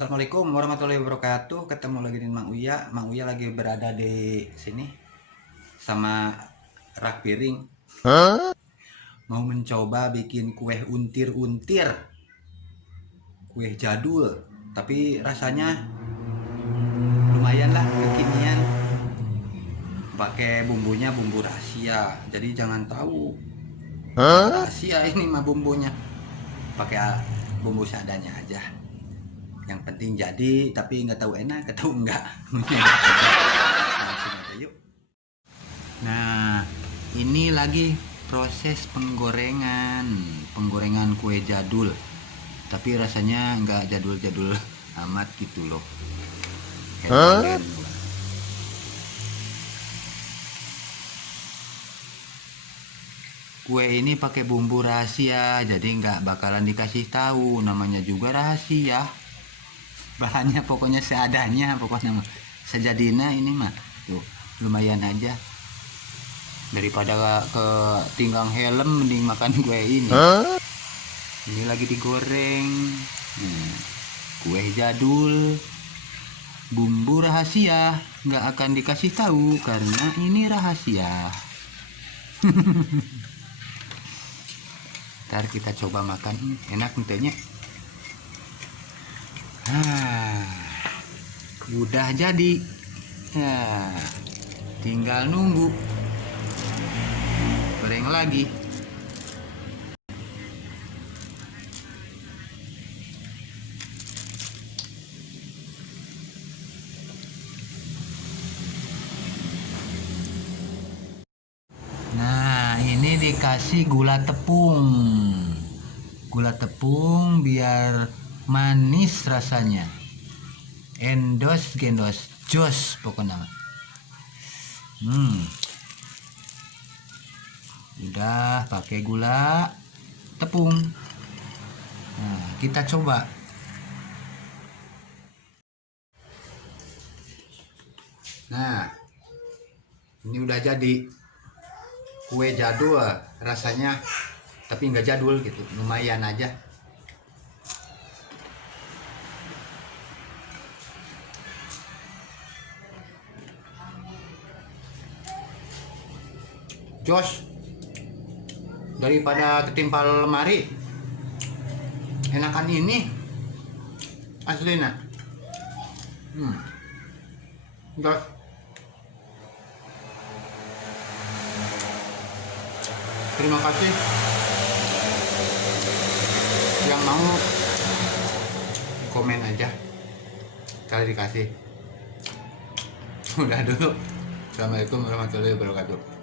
Assalamualaikum warahmatullahi wabarakatuh. Ketemu lagi dengan Mang Uya. Mang Uya lagi berada di sini sama rak piring. Mau mencoba bikin kue untir-untir. Kue jadul, tapi rasanya lumayan lah kekinian. Pakai bumbunya bumbu rahasia. Jadi jangan tahu. Rahasia ini mah bumbunya. Pakai bumbu seadanya aja. Yang penting jadi, tapi nggak tahu enak, nggak tahu enggak. Langsung aja yuk. Nah, ini lagi proses penggorengan kue jadul. Tapi rasanya nggak jadul-jadul amat gitu loh. Kue ini pakai bumbu rahasia, jadi nggak bakalan dikasih tahu. Namanya juga rahasia. Bahannya pokoknya seadanya, pokoknya sejadinya ini mah tuh lumayan aja. Daripada ke tinggang helm mending makan kue ini. Ini lagi digoreng. Kue jadul bumbu rahasia, nggak akan dikasih tahu karena ini rahasia. Ntar kita coba makan, enak mentenya. Udah jadi. Nah, tinggal nunggu goreng lagi. Nah, ini dikasih gula tepung biar manis rasanya. Endos gendos jos pokoknya. Udah pakai gula tepung. Nah, kita coba. Nah, ini udah jadi kue jadul rasanya, tapi nggak jadul gitu, lumayan aja. Jos, daripada ketimpal lemari, enakan ini aslinya. Jos, terima kasih yang mau komen aja, kali dikasih. Udah dulu. Assalamualaikum warahmatullahi wabarakatuh.